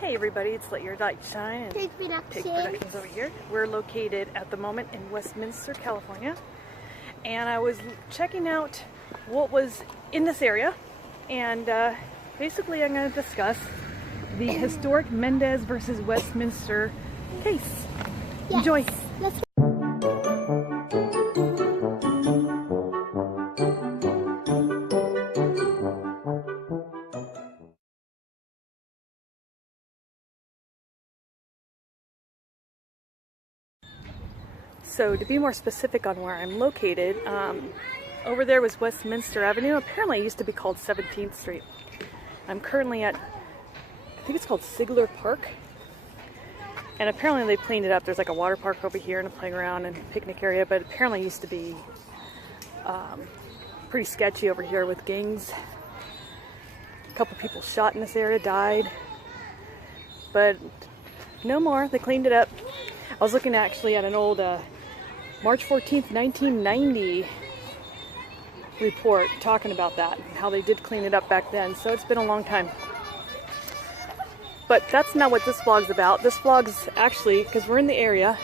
Hey everybody, it's Let Your Light Shine and Take Productions over here. We're located at the moment in Westminster, California, and I was checking out what was in this area, and basically I'm going to discuss the historic Mendez versus Westminster case. Yes. Enjoy! Let's go. So to be more specific on where I'm located, over there was Westminster Avenue. Apparently it used to be called 17th Street. I'm currently at, I think it's called Sigler Park. And apparently they cleaned it up. There's like a water park over here and a playground and a picnic area, but apparently it used to be pretty sketchy over here with gangs. A couple people shot in this area, died. But no more, they cleaned it up. I was looking actually at an old March 14th, 1990 report talking about that, how they did clean it up back then, so it's been a long time. But that's not what this vlog's about. This vlog's actually, because we're in the area,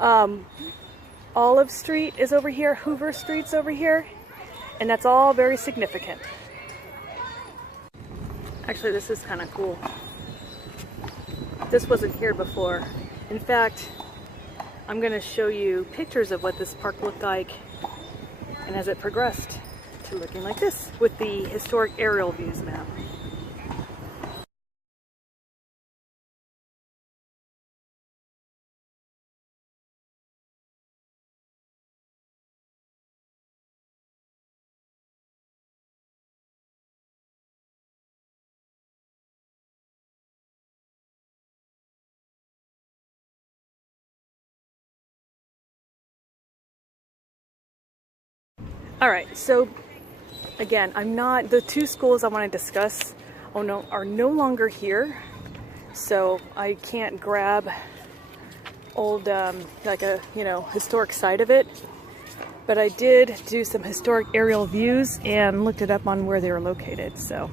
Olive Street is over here, Hoover Street's over here, and that's all very significant. Actually, this is kind of cool. This wasn't here before. In fact, I'm going to show you pictures of what this park looked like and as it progressed to looking like this with the historic aerial views map. Alright, so again, the two schools I want to discuss are no longer here, so I can't grab old, like a, historic site of it, but I did do some historic aerial views and looked it up on where they were located, so.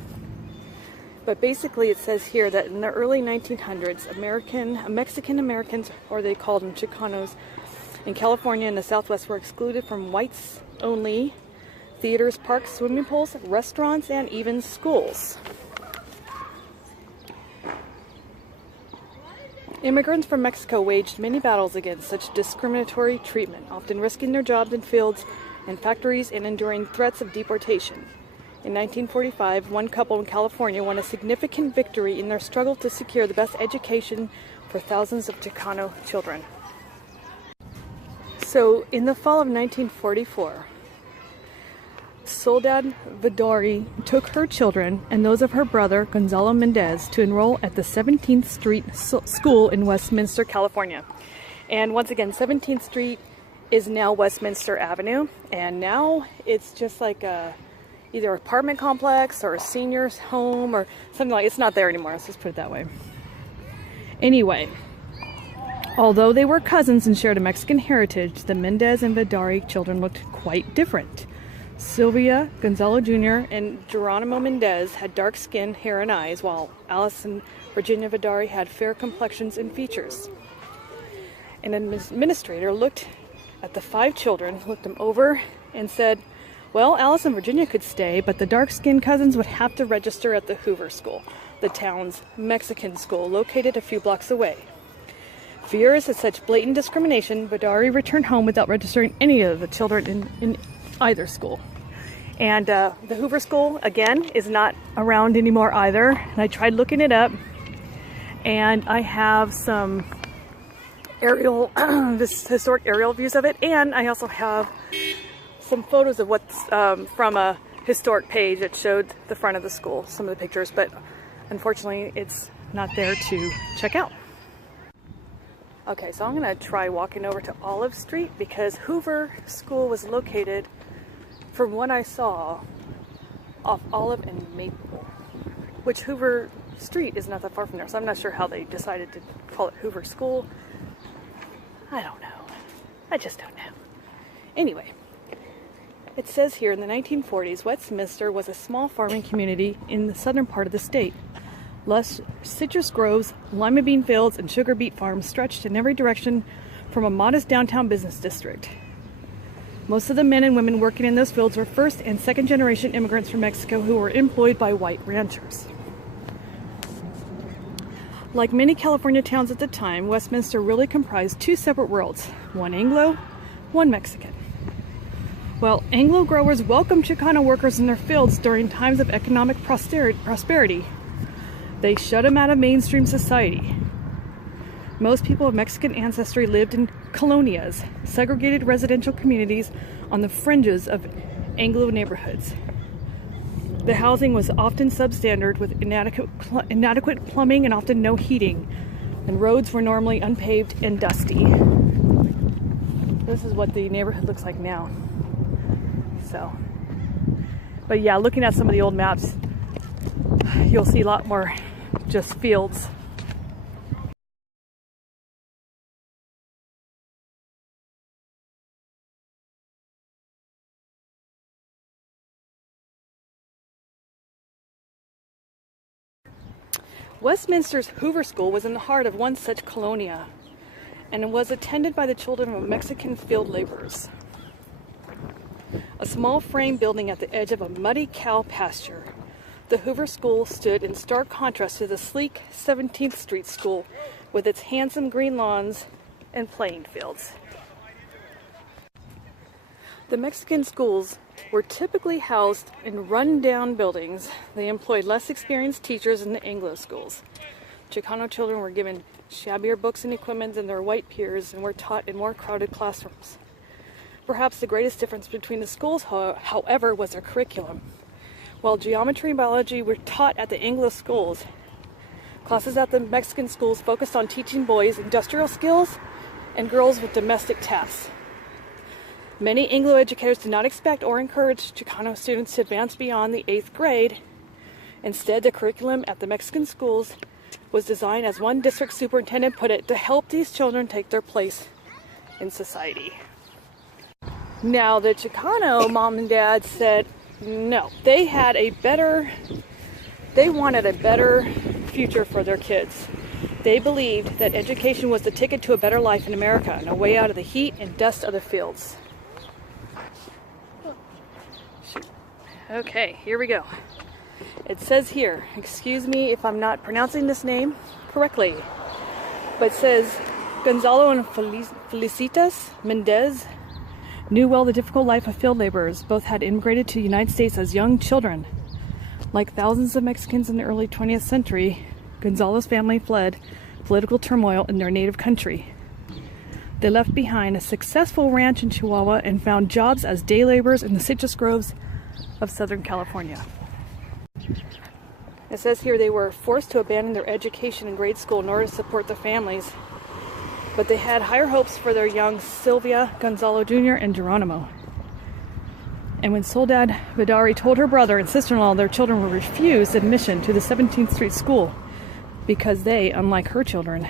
But basically it says here that in the early 1900s, Mexican Americans, or they called them Chicanos, in California and the Southwest were excluded from whites only theaters, parks, swimming pools, restaurants, and even schools. Immigrants from Mexico waged many battles against such discriminatory treatment, often risking their jobs in fields and factories and enduring threats of deportation. In 1945, one couple in California won a significant victory in their struggle to secure the best education for thousands of Chicano children. So, in the fall of 1944, Soledad Vidori took her children and those of her brother, Gonzalo Mendez, to enroll at the 17th Street School in Westminster, California. And once again, 17th Street is now Westminster Avenue, and now it's just like either an apartment complex or a senior's home or something like. It's not there anymore, let's just put it that way. Anyway. Although they were cousins and shared a Mexican heritage, the Mendez and Vidari children looked quite different. Sylvia, Gonzalo Jr., and Geronimo Mendez had dark skin, hair, and eyes, while Alice and Virginia Vidari had fair complexions and features. An administrator looked at the 5 children, looked them over, and said, well, Alice and Virginia could stay, but the dark-skinned cousins would have to register at the Hoover School, the town's Mexican school, located a few blocks away. Furious at such blatant discrimination, Vidari returned home without registering any of the children in either school. And the Hoover School, again, is not around anymore either. And I tried looking it up, and I have some historic aerial views of it, and I also have some photos of what's from a historic page that showed the front of the school, some of the pictures, but unfortunately it's not there to check out. Okay, so I'm going to try walking over to Olive Street because Hoover School was located, from what I saw, off Olive and Maple, which Hoover Street is not that far from there, so I'm not sure how they decided to call it Hoover School. I don't know. I just don't know. Anyway, it says here in the 1940s, Westminster was a small farming community in the southern part of the state. Lush citrus groves, lima bean fields, and sugar beet farms stretched in every direction from a modest downtown business district. Most of the men and women working in those fields were first and second generation immigrants from Mexico who were employed by white ranchers. Like many California towns at the time, Westminster really comprised two separate worlds, one Anglo, one Mexican. Well, Anglo growers welcomed Chicano workers in their fields during times of economic prosperity. They shut them out of mainstream society. Most people of Mexican ancestry lived in colonias, segregated residential communities on the fringes of Anglo neighborhoods. The housing was often substandard with inadequate plumbing and often no heating, and roads were normally unpaved and dusty. This is what the neighborhood looks like now. But yeah, looking at some of the old maps, you'll see a lot more just fields. Westminster's Hoover School was in the heart of one such colonia, and it was attended by the children of Mexican field laborers. A small frame building at the edge of a muddy cow pasture, the Hoover School stood in stark contrast to the sleek 17th Street School with its handsome green lawns and playing fields. The Mexican schools were typically housed in run-down buildings. They employed less experienced teachers than the Anglo schools. Chicano children were given shabbier books and equipment than their white peers and were taught in more crowded classrooms. Perhaps the greatest difference between the schools, however, was their curriculum. While geometry and biology were taught at the Anglo schools, classes at the Mexican schools focused on teaching boys industrial skills and girls with domestic tasks. Many Anglo educators did not expect or encourage Chicano students to advance beyond the 8th grade. Instead, the curriculum at the Mexican schools was designed, as one district superintendent put it, to help these children take their place in society. Now, the Chicano mom and dad said no. They wanted a better future for their kids. They believed that education was the ticket to a better life in America and a way out of the heat and dust of the fields. Okay, here we go. It says here, excuse me if I'm not pronouncing this name correctly, but it says Gonzalo and Felicitas Mendez knew well the difficult life of field laborers. Both had immigrated to the United States as young children. Like thousands of Mexicans in the early 20th century, Gonzalo's family fled political turmoil in their native country. They left behind a successful ranch in Chihuahua and found jobs as day laborers in the citrus groves of Southern California. It says here they were forced to abandon their education in grade school in order to support their families, but they had higher hopes for their young Sylvia, Gonzalo Jr., and Geronimo. And when Soledad Vidari told her brother and sister-in-law their children were refused admission to the 17th Street School because they, unlike her children,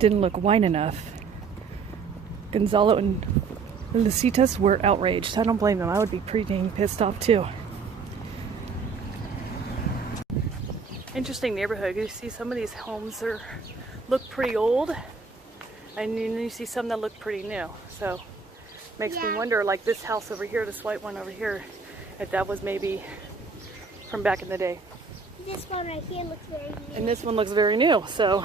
didn't look white enough, Gonzalo and Felicitas were outraged. I don't blame them. I would be pretty dang pissed off too. Interesting neighborhood. You see some of these homes look pretty old, and you see some that look pretty new. So makes me wonder, like this house over here, this white one over here, if that was maybe from back in the day. This one right here looks very new. And this one looks very new. So,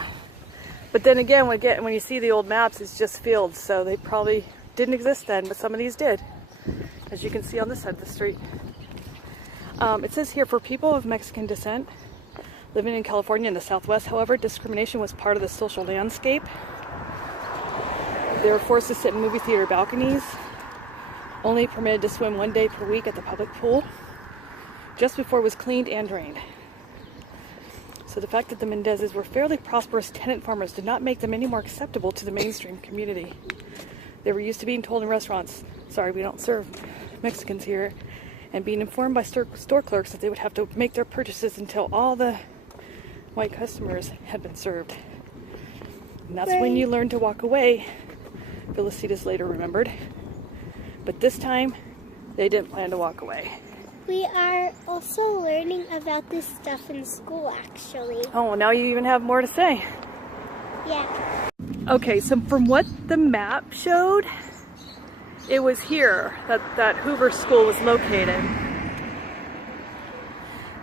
but then again, when you see the old maps, it's just fields. So they probably didn't exist then, but some of these did, as you can see on this side of the street. It says here, for people of Mexican descent living in California in the Southwest, however, discrimination was part of the social landscape. They were forced to sit in movie theater balconies, only permitted to swim 1 day per week at the public pool, just before it was cleaned and drained. So the fact that the Mendezes were fairly prosperous tenant farmers did not make them any more acceptable to the mainstream community. They were used to being told in restaurants, sorry, we don't serve Mexicans here, and being informed by store clerks that they would have to make their purchases until all the white customers had been served. And that's when you learn to walk away, Felicitas later remembered. But this time, they didn't plan to walk away. We are also learning about this stuff in school, actually. Oh, well, now you even have more to say. Yeah. Okay, so from what the map showed, it was here that Hoover School was located.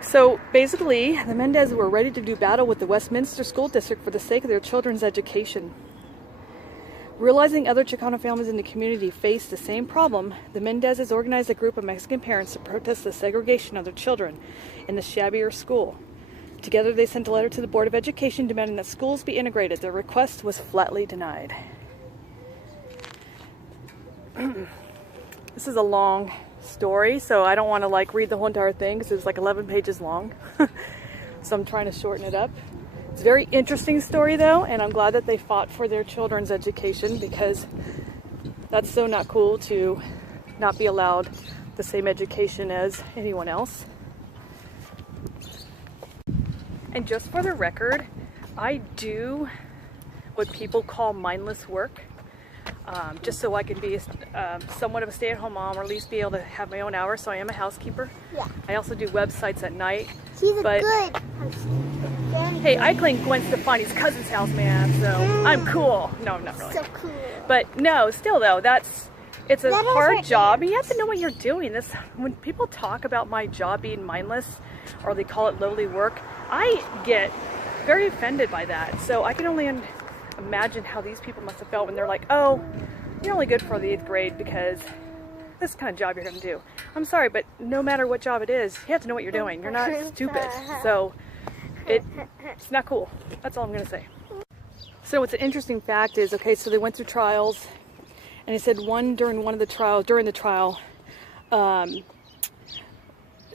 So basically, the Mendez were ready to do battle with the Westminster School District for the sake of their children's education. Realizing other Chicano families in the community faced the same problem, the Mendezes organized a group of Mexican parents to protest the segregation of their children in the shabbier school. Together, they sent a letter to the Board of Education demanding that schools be integrated. Their request was flatly denied. This is a long story, so I don't want to read the whole entire thing because it's 11 pages long. So I'm trying to shorten it up. It's a very interesting story though, and I'm glad that they fought for their children's education, because that's so not cool to not be allowed the same education as anyone else. And just for the record, I do what people call mindless work, just so I can be somewhat of a stay-at-home mom, or at least be able to have my own hours. So I am a housekeeper. Yeah. I also do websites at night. She's a good housekeeper. Hey, I clean Gwen Stefani's cousin's house, man, so I'm cool. No, I'm not really. So cool. But no, still though, it's a hard job, and you have to know what you're doing. When people talk about my job being mindless, or they call it lowly work, I get very offended by that. So I can only imagine how these people must have felt when they're like, oh, you're only good for the 8th grade because this is the kind of job you're going to do. I'm sorry, but no matter what job it is, you have to know what you're doing. You're not stupid. So it's not cool. That's all I'm going to say. So what's an interesting fact is, okay, so they went through trials, and they said during the trial,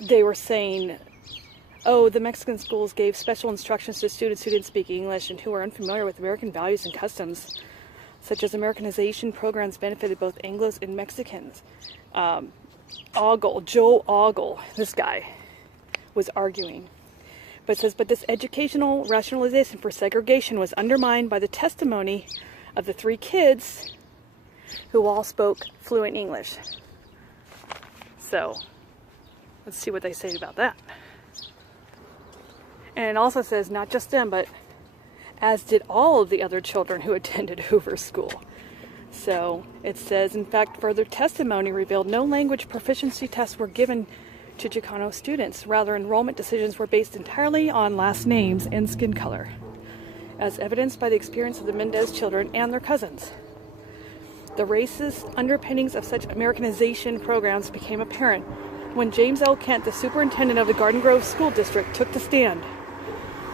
they were saying, oh, the Mexican schools gave special instructions to students who didn't speak English and who were unfamiliar with American values and customs, such as Americanization programs benefited both Anglos and Mexicans. Joe Ogle, this guy, was arguing. But it says, but this educational rationalization for segregation was undermined by the testimony of the 3 kids who all spoke fluent English. So, let's see what they say about that. And it also says not just them, but as did all of the other children who attended Hoover School. So it says, in fact, further testimony revealed no language proficiency tests were given to Chicano students. Rather, enrollment decisions were based entirely on last names and skin color, as evidenced by the experience of the Mendez children and their cousins. The racist underpinnings of such Americanization programs became apparent when James L. Kent, the superintendent of the Garden Grove School District, took the stand.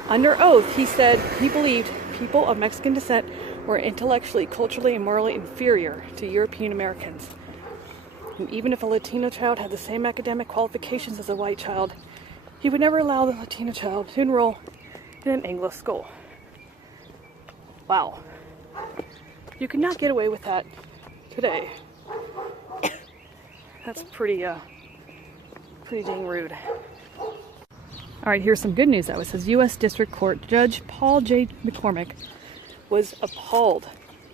Under oath, he said he believed people of Mexican descent were intellectually, culturally, and morally inferior to European Americans. And even if a Latino child had the same academic qualifications as a white child, he would never allow the Latino child to enroll in an English school. Wow. You could not get away with that today. That's pretty dang rude. All right, here's some good news though. It says U.S. District Court Judge Paul J. McCormick was appalled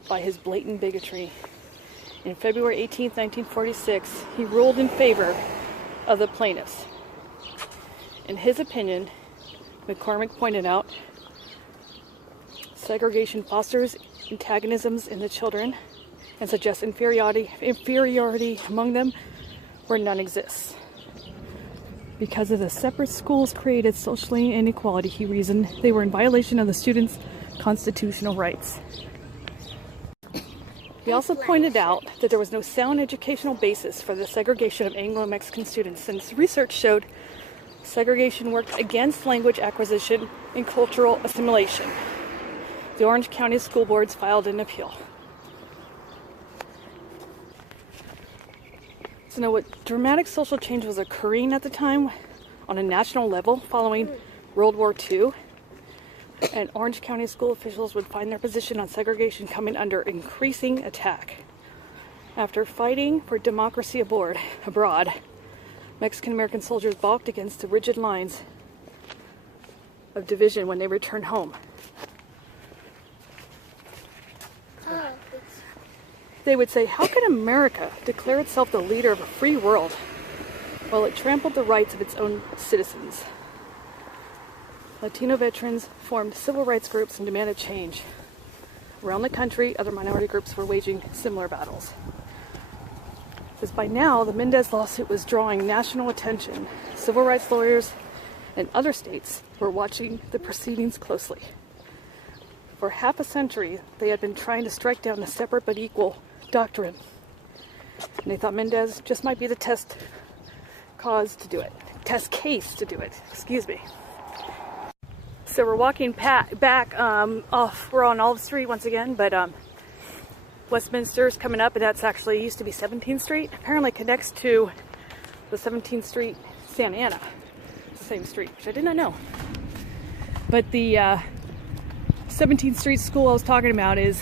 by his blatant bigotry. In February 18, 1946, he ruled in favor of the plaintiffs. In his opinion, McCormick pointed out, segregation fosters antagonisms in the children and suggests inferiority among them where none exists. Because of the separate schools created socially inequality, he reasoned, they were in violation of the students' constitutional rights. He also pointed out that there was no sound educational basis for the segregation of Anglo-Mexican students, since research showed segregation worked against language acquisition and cultural assimilation. The Orange County School Boards filed an appeal. So now, what dramatic social change was occurring at the time on a national level following World War II, and Orange County school officials would find their position on segregation coming under increasing attack. After fighting for democracy abroad, Mexican-American soldiers balked against the rigid lines of division when they returned home. They would say, how can America declare itself the leader of a free world while it trampled the rights of its own citizens. Latino veterans formed civil rights groups and demanded change. Around the country, other minority groups were waging similar battles. It says by now, the Mendez lawsuit was drawing national attention. Civil rights lawyers in other states were watching the proceedings closely. For half a century, they had been trying to strike down the separate but equal doctrine. And they thought Mendez just might be the test case to do it. Excuse me. So we're walking back off. We're on Olive Street once again, but Westminster's coming up, and that's actually used to be 17th Street. Apparently connects to the 17th Street Santa Ana. It's the same street, which I did not know. But the 17th Street school I was talking about is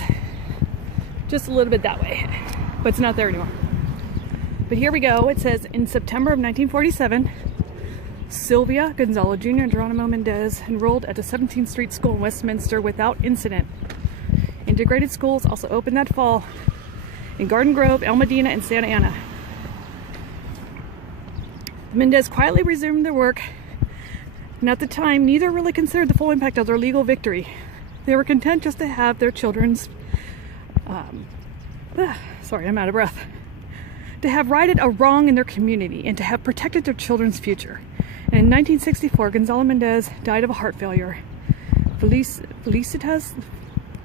just a little bit that way, but it's not there anymore. But here we go. It says, in September of 1947, Sylvia, Gonzalo Jr., and Geronimo Mendez enrolled at the 17th Street School in Westminster without incident. Integrated schools also opened that fall in Garden Grove, El Medina, and Santa Ana. The Mendez quietly resumed their work, and at the time, neither really considered the full impact of their legal victory. They were content just to have their children's, sorry, I'm out of breath, to have righted a wrong in their community and to have protected their children's future. And in 1964, Gonzalo Mendez died of a heart failure. Felicitas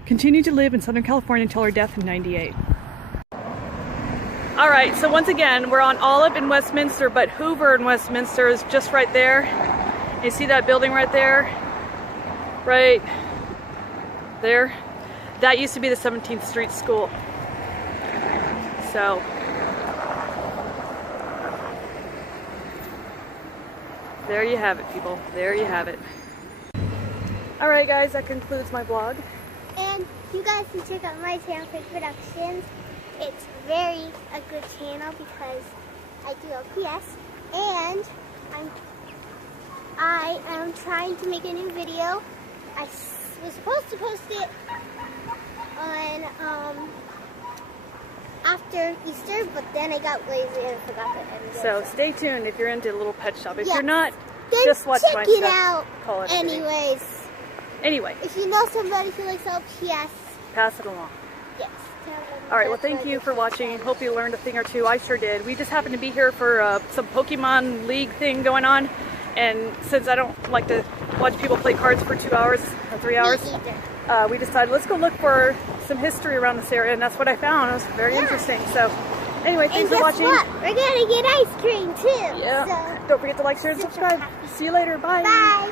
continued to live in Southern California until her death in '98. All right, so once again, we're on Olive in Westminster, but Hoover in Westminster is just right there. You see that building right there? Right there? That used to be the 17th Street School. So, there you have it, people. There you have it. Alright guys, that concludes my vlog. And you guys can check out my channel, Quick Productions. It's very a good channel because I do LPS. And I am trying to make a new video. I was supposed to post it on after Easter, but then I got lazy and forgot to edit it. So stay tuned if you're into a little pet shop. If yes. you're not, then just watch check my it stuff. out. Call it anyways. Anyway. If you know somebody who likes LPS, pass it along. Yes. Tell them. Alright, well thank you for watching. Hope you learned a thing or two. I sure did. We just happened to be here for some Pokemon League thing going on. And since I don't like to watch people play cards for 2 hours or 3 hours, we decided let's go look for some history around this area, and that's what I found. It was very interesting. So anyway, thanks for watching. What? We're gonna get ice cream too. Yeah. So don't forget to like, share, and subscribe. See you later. Bye. Bye.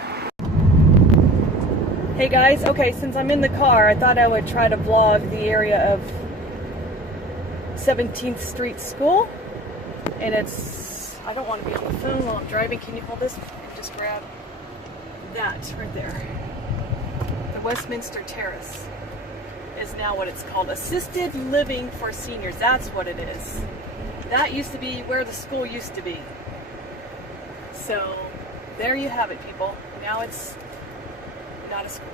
Hey guys, okay, since I'm in the car, I thought I would try to vlog the area of 17th Street School. And I don't want to be on the phone while I'm driving. Can you hold this? And just grab that right there. The Westminster Terrace is now what it's called. Assisted living for seniors. That's what it is. That used to be where the school used to be. So there you have it, people. Now it's not a school.